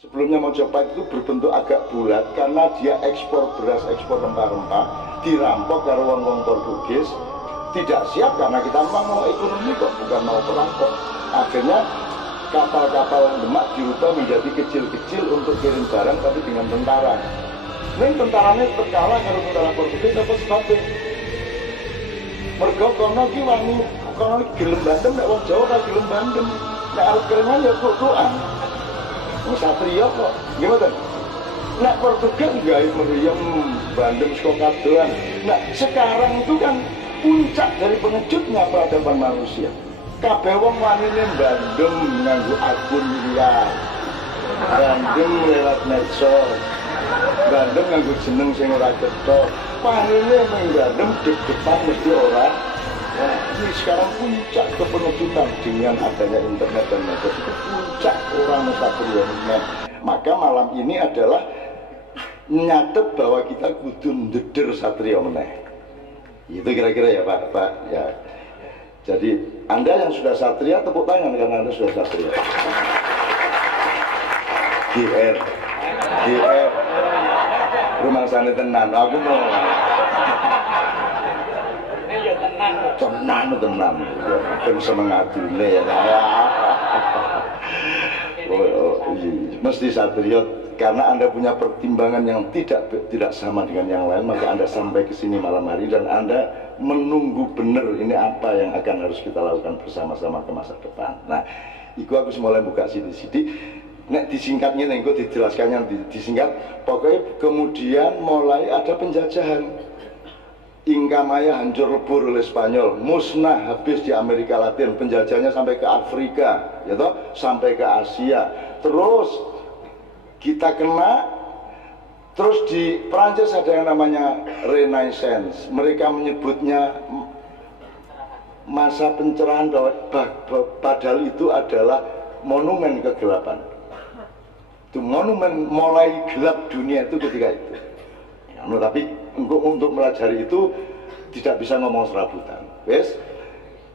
Sebelumnya Mojopahit itu berbentuk agak bulat karena dia ekspor beras, ekspor rempah-rempah, dirampok karo wong-wong Portugis, tidak siap karena kita memang mau ekonomi kok, bukan mau perang kok. Akhirnya kapal-kapal Demak dirubah menjadi kecil-kecil untuk kirim barang tapi dengan tentara. Ini tentaranya terkalah karo tentara Portugis apa sebabnya? Mergo kono ki wani, kono gelem bandem nek wong Jawa ora gelem bandem. Nek arep kerengan ya kok-kokan. Satria kok, gimana? Nah Portugis gawe meriam bandem saka kadoan. Nah sekarang itu kan puncak dari pengejutnya peradaban manusia. Kabeh wong wanine bandem nganggo akun liar, bandem lewat medsos, bandem nganggo jeneng sing ora cetha. Paline menggandem deg-degan mesti ora. Nah, ini sekarang puncak kepengejutan dengan adanya internet dan medsos itu puncak orang Satria. Nah, maka malam ini adalah nyatet bahwa kita kudu ndeder Satria meneh. Itu kira-kira ya Pak ya. Jadi Anda yang sudah Satria tepuk tangan karena Anda sudah Satria. GR rumah sana tenan aku mau tenang kan semangat ini ya mesti Satria karena Anda punya pertimbangan yang tidak sama dengan yang lain, maka Anda sampai ke sini malam hari dan Anda menunggu benar ini apa yang akan harus kita lakukan bersama-sama ke masa depan. Nah, itu aku mulai buka sidik-sidik. Nek disingkatnya nego dijelaskannya disingkat, pokoknya kemudian mulai ada penjajahan. Inka Maya hancur lebur oleh Spanyol, musnah habis di Amerika Latin, penjajahnya sampai ke Afrika, ya toh, sampai ke Asia. Terus kita kena, terus di Prancis ada yang namanya Renaissance. Mereka menyebutnya masa pencerahan, padahal itu adalah monumen kegelapan. Itu monumen mulai gelap dunia itu ketika itu. Nah, tapi untuk melajari itu tidak bisa ngomong serabutan. Wes,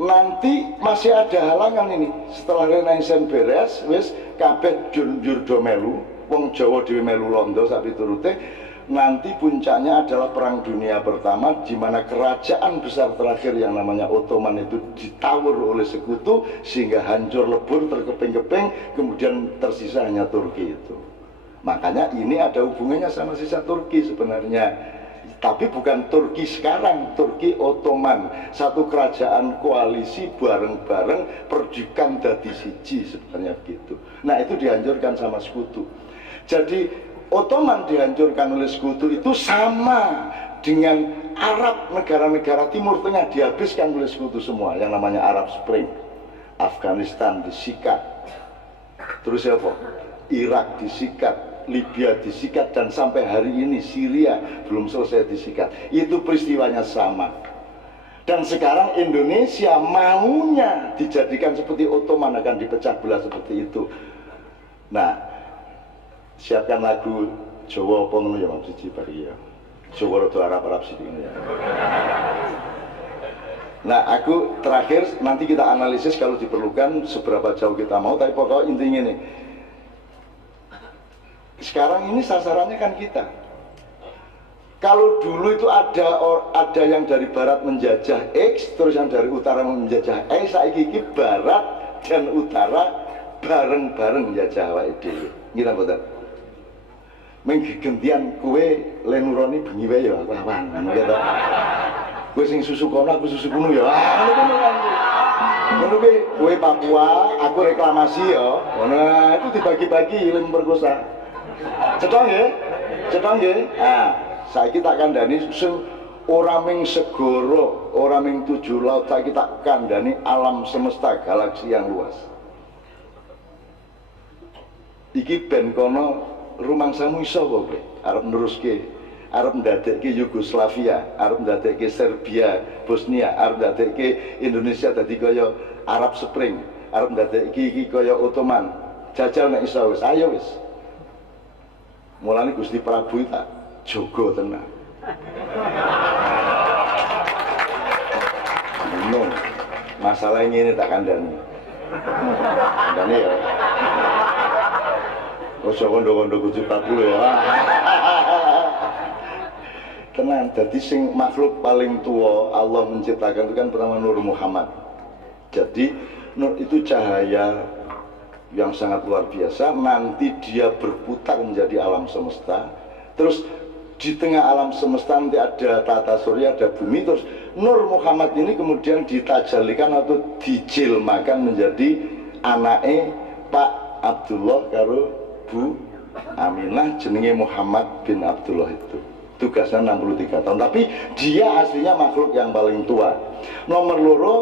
nanti masih ada halangan ini. Setelah Renaissance beres, wes kabeh jur do melu, wong Jawa dhewe melu londo sak piturute. Nanti puncaknya adalah Perang Dunia Pertama, di mana kerajaan besar terakhir yang namanya Ottoman itu ditawur oleh sekutu sehingga hancur lebur, terkeping-keping, kemudian tersisa hanya Turki itu. Makanya ini ada hubungannya sama sisa Turki sebenarnya. Tapi bukan Turki sekarang, Turki Ottoman. Satu kerajaan koalisi bareng-bareng perjukan dadi siji sebenarnya begitu. Nah itu dihancurkan sama sekutu. Jadi Ottoman dihancurkan oleh sekutu itu sama dengan Arab, negara-negara Timur Tengah dihabiskan oleh sekutu semua. Yang namanya Arab Spring. Afghanistan disikat. Terus apa? Irak disikat. Libya disikat dan sampai hari ini Syria belum selesai disikat. Itu peristiwanya sama. Dan sekarang Indonesia maunya dijadikan seperti Ottoman, akan dipecah belah seperti itu. Nah, siapkan lagu Jawa apa ngono ya Mam siji bari ya. Jawa rada Arab-Arab sithik ya. Nah, aku terakhir nanti kita analisis kalau diperlukan seberapa jauh kita mau, tapi pokoknya intinya nih. Sekarang ini sasarannya kan kita. Kalau dulu itu ada yang dari barat menjajah X, terus yang dari utara menjajah Y, saiki iki barat dan utara bareng-bareng menjajah awake dhewe. Ngira mboten? Menggentian kue lenuroni bengi wae ya awan gitu. Kowe sing susu kono aku susu kuno ya. Ngono kan. Ngono kowe Papua, aku reklamasi ya. Ngono itu dibagi-bagi ilmu perkosa. Cetha nggih? Nah, saiki tak kandhani sing ora ming segara, ora ming 7 laut, saiki tak kandhani alam semesta galaksi yang luas. Iki ben kono rumangsamu iso apa kowe? Arep neruske, arep ndadekke Yugoslavia, arep ndadekke Serbia, Bosnia, arep ndadekke Indonesia dadi kaya Arab Spring, arep ndadekke iki kaya Ottoman. Jajal nek iso wis, ayo wis. Mulane Gusti Prabu tak jogo tenan. Bingung. Masalah ini tak kandhani. Kandhani ya. Ojo kondo-kondo kudu 40 ya. Tenan, jadi sing makhluk paling tua Allah menciptakan itu kan pertama Nur Muhammad. Jadi Nur itu cahaya yang sangat luar biasa. Nanti dia berputar menjadi alam semesta. Terus di tengah alam semesta nanti ada tata surya, ada bumi. Terus Nur Muhammad ini kemudian ditajalikan atau dijilmakan menjadi anake Pak Abdullah karo Bu Aminah, jenenge Muhammad bin Abdullah itu. Tugasnya 63 tahun, tapi dia aslinya makhluk yang paling tua. Nomor loro,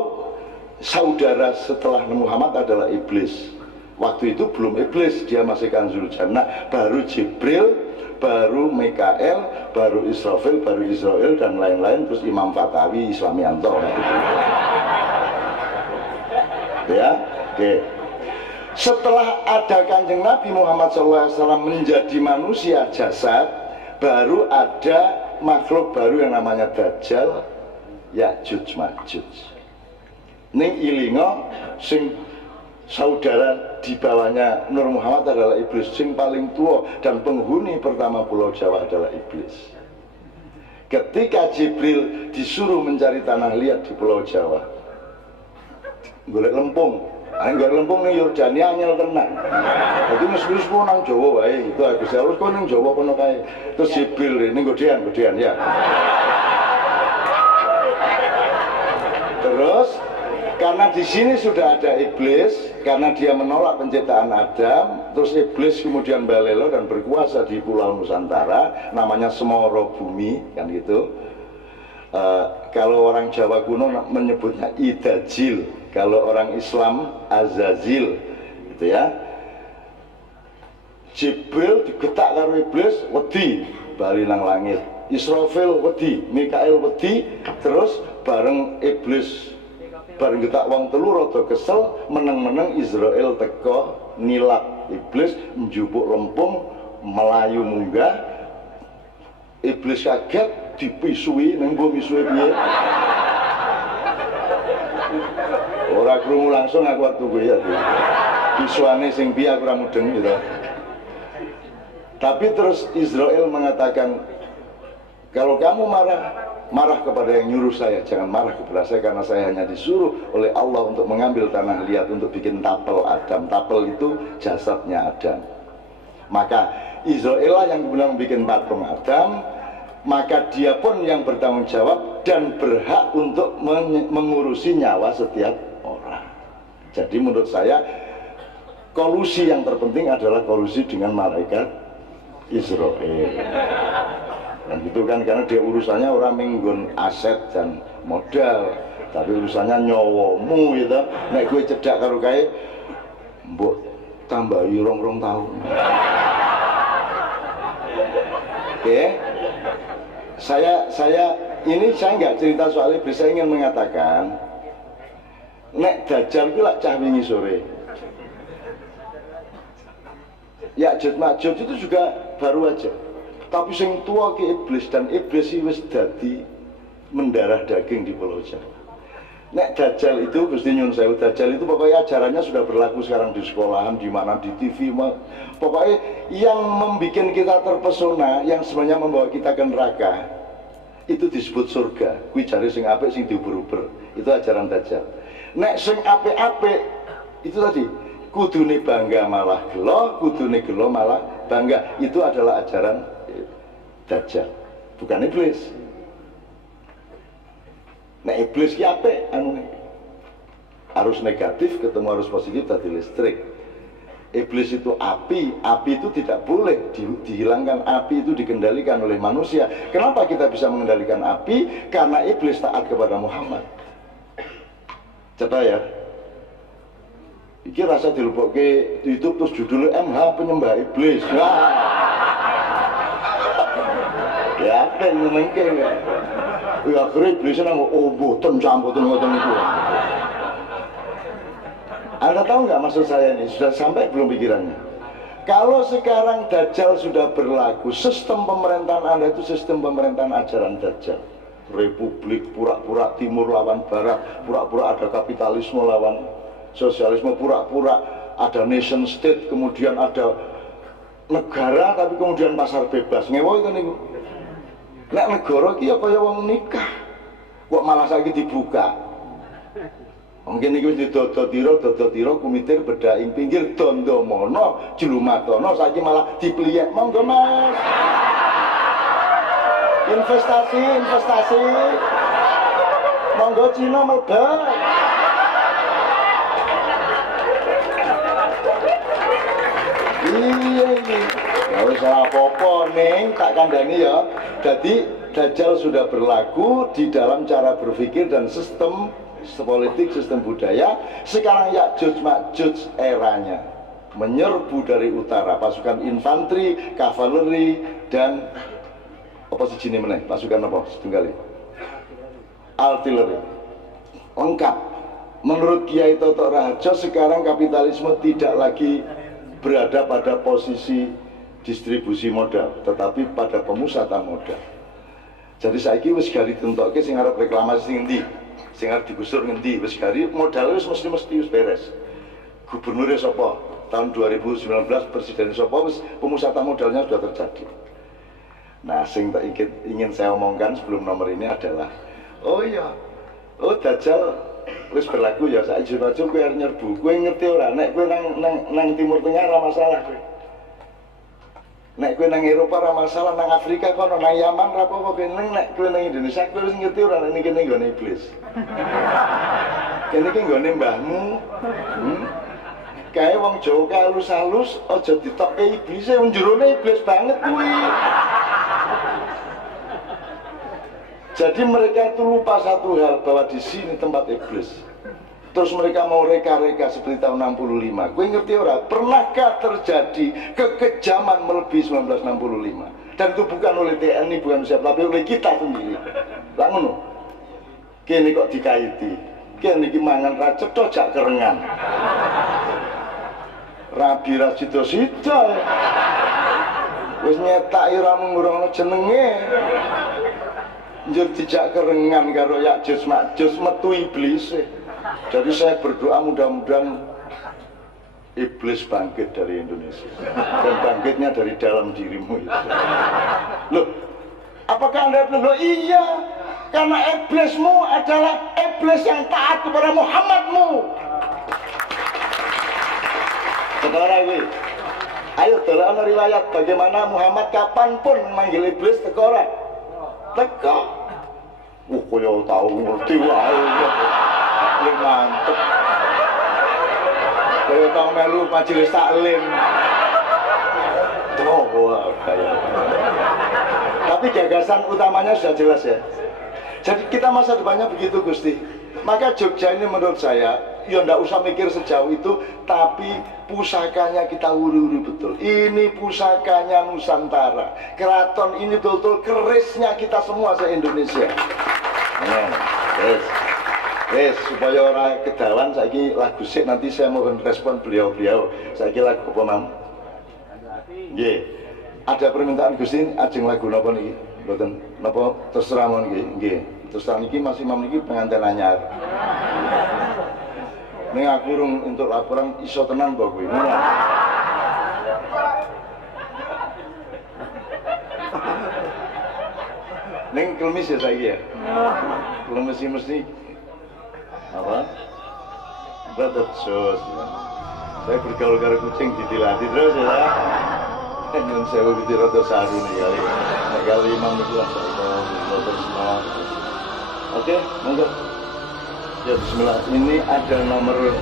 saudara setelah Muhammad adalah iblis. Waktu itu belum iblis, dia masih Kanzul Jannah, baru Jibril, baru Mikael, baru Israfil, baru Israel dan lain-lain, terus Imam Fatawi, Islamianto. Ya, oke. Setelah ada Kanjeng Nabi Muhammad SAW menjadi manusia jasad, baru ada makhluk baru yang namanya Dajjal, Ya'juj Ma'juj. Ning ilingo sing saudara di bawahnya Nur Muhammad adalah iblis, sing paling tua dan penghuni pertama Pulau Jawa adalah iblis. Ketika Jibril disuruh mencari tanah liat di Pulau Jawa, golek lempung. Anggar lempung ning Yordania anyel tenan. Dadi wis ku nang Jawa wae, itu Agus harus kok ning Jawa kono kae. Terus Jibril ning godean ya. Terus karena di sini sudah ada iblis, karena dia menolak penciptaan Adam, terus iblis kemudian balelo dan berkuasa di Pulau Nusantara, namanya Semoro Bumi, kan gitu. Kalau orang Jawa kuno menyebutnya Idajil, kalau orang Islam Azazil, gitu ya. Jibril digetak karo iblis, wedi bali nang langit. Israfil wedi, Mikael wedi, terus bareng iblis bareng getak wong telu rada kesel, meneng-meneng Israel teko nilap iblis, njupuk lempung, melayu munggah. Iblis kaget, dipisui, nenggo misui piye. Ora krungu langsung aku waktu gue ya. Pisuane sing piye aku ora mudeng gitu. Tapi terus Israel mengatakan, kalau kamu marah kepada yang nyuruh saya, jangan marah kepada saya, karena saya hanya disuruh oleh Allah untuk mengambil tanah liat untuk bikin tapel Adam. Tapel itu jasadnya Adam. Maka Israel yang kemudian bikin patung Adam, maka dia pun yang bertanggung jawab dan berhak untuk mengurusi nyawa setiap orang. Jadi menurut saya kolusi yang terpenting adalah kolusi dengan malaikat Israel. Dan itu kan karena dia urusannya orang minggun aset dan modal, tapi urusannya nyawamu gitu. Nek gue cedak karo kae mbok tambahi rong tahun. Oke. Saya nggak cerita soal iblis, saya ingin mengatakan nek Dajjal itu lah cah wingi sore. Ya'juj Ma'juj itu juga baru aja. Tapi sing tua ke iblis, dan iblis wis dadi mendarah daging di Pulau Jawa. Nek Dajjal itu, Gusti Nyun Sewu, Dajjal itu pokoknya ajarannya sudah berlaku sekarang di sekolahan, di mana, di TV. Pokoknya yang membuat kita terpesona, yang sebenarnya membawa kita ke neraka, itu disebut surga. Kuwi jare sing apik sing diuber-uber. Itu ajaran Dajjal. Nek sing apik-apik itu tadi, kudune bangga malah gelo, kudune gelo malah bangga. Itu adalah ajaran Dajjal, bukan iblis. Nah iblis ki apik anune. Arus negatif ketemu arus positif tadi listrik. Iblis itu api itu tidak boleh dihilangkan. Api itu dikendalikan oleh manusia. Kenapa kita bisa mengendalikan api? Karena iblis taat kepada Muhammad. Cetak ya. Iki rasa dilebokke YouTube terus judulnya MH penyembah iblis. Ya apa yang mungkin ya? Ya akhirnya iblisnya nang boten camputin ngoten itu. Anda tahu nggak maksud saya ini? Sudah sampai belum pikirannya? Kalau sekarang Dajjal sudah berlaku, sistem pemerintahan Anda itu sistem pemerintahan ajaran Dajjal. Republik, pura-pura timur lawan barat, pura-pura ada kapitalisme lawan sosialisme, pura-pura ada nation state, kemudian ada negara tapi kemudian pasar bebas. Ngewo itu niku. Nek negara iki ya kaya wong nikah. Kok malah saiki dibuka. Mungkin niku dodo-tiro kumitir beda ing pinggir dondomono jlumatono saiki malah dipliyek. Monggo Mas. Investasi. Monggo Cina mlebet. Iya iki. Ya wis ora apa-apa ning tak kandhani ya. Jadi Dajjal sudah berlaku di dalam cara berpikir dan sistem politik, sistem budaya. Sekarang Ya'juj Ma'juj eranya menyerbu dari utara, pasukan infanteri, kavaleri dan apa sih jenis meneh? Pasukan apa? Setunggal artileri. Lengkap. Menurut Kiai Toto Raharjo sekarang kapitalisme tidak lagi berada pada posisi distribusi modal, tetapi pada pemusatan modal. Jadi saiki wis gari tentoke sing arep reklamasi sing endi, sing arep digusur ngendi, wis gari modal wis mesti wis beres. Gubernurnya sapa? Tahun 2019 presiden sapa wis pemusatan modalnya sudah terjadi. Nah, sing tak ingin saya omongkan sebelum nomor ini adalah Dajjal wis berlaku ya saiki aja kowe arep nyerbu. Kowe ngerti ora nek kowe nang Timur Tengah ora masalah kowe. Nek kowe nang Eropa ora masalah, nang Afrika kono nang Yaman ora apa-apa, nek kowe nang Indonesia kowe wis ngerti ora nek kene nggone iblis. Kene iki nggone mbahmu. Kae wong Jawa halus-halus aja ditokke iblise, wong jerone iblis banget kuwi. Jadi mereka itu lupa satu hal, bahwa di sini tempat iblis. Terus mereka mau reka-reka seperti tahun 65. Gue ngerti ora? Pernahkah terjadi kekejaman melebihi 1965? Dan itu bukan oleh TNI, bukan siapa, tapi oleh kita sendiri. Lah ngono. Kene kok dikaiti. Kene iki mangan ra cetha jak kerengan. Rabi ra sida-sida. Wis nyetaki ora ngurungno jenenge. Njur dijak kerengan karo Ya'juj Ma'juj metu iblis. Jadi saya berdoa mudah-mudahan iblis bangkit dari Indonesia dan bangkitnya dari dalam dirimu itu. Loh, apakah Anda bilang, loh iya, karena iblismu adalah iblis yang taat kepada Muhammadmu. Sekarang ini, ayo dalam riwayat bagaimana Muhammad kapanpun memanggil iblis tekora. Teko. Kaya tahu ngerti wae. Mantep. Kaya tau melu majelis taklim. Wah, kayak. Tapi gagasan utamanya sudah jelas ya. Jadi kita masa depannya begitu Gusti. Maka Jogja ini menurut saya, ya ndak usah mikir sejauh itu, tapi pusakanya kita uri-uri betul. Ini pusakanya Nusantara. Keraton ini betul-betul kerisnya kita semua se-Indonesia. Yes, supaya orang kedawan saiki lagu sik, nanti saya mohon respon beliau-beliau. Saiki lagu apa Mam? Nggih. Ada permintaan Gusti ajeng lagu napa niki? Mboten napa terserah mawon nggih. Nggih. Terserah niki Mas Imam niki pengantin anyar. Ning aku urung untuk laporan iso tenan kok kuwi. Ning klemis ya saiki ya. Klemis mesti apa? Betul sos. Saya bergaul karo kucing ditilati terus ya. Nyun sewu iki rada saru nih kali. Kali Imam itu lah terus semua. Oke, monggo. Ya bismillah. Ini ada nomor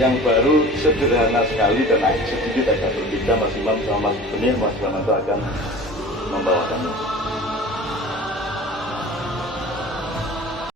yang baru sederhana sekali dan sedikit agak berbeda. Mas Imam sama Mas Beni, Mas Lamanto akan membawakannya.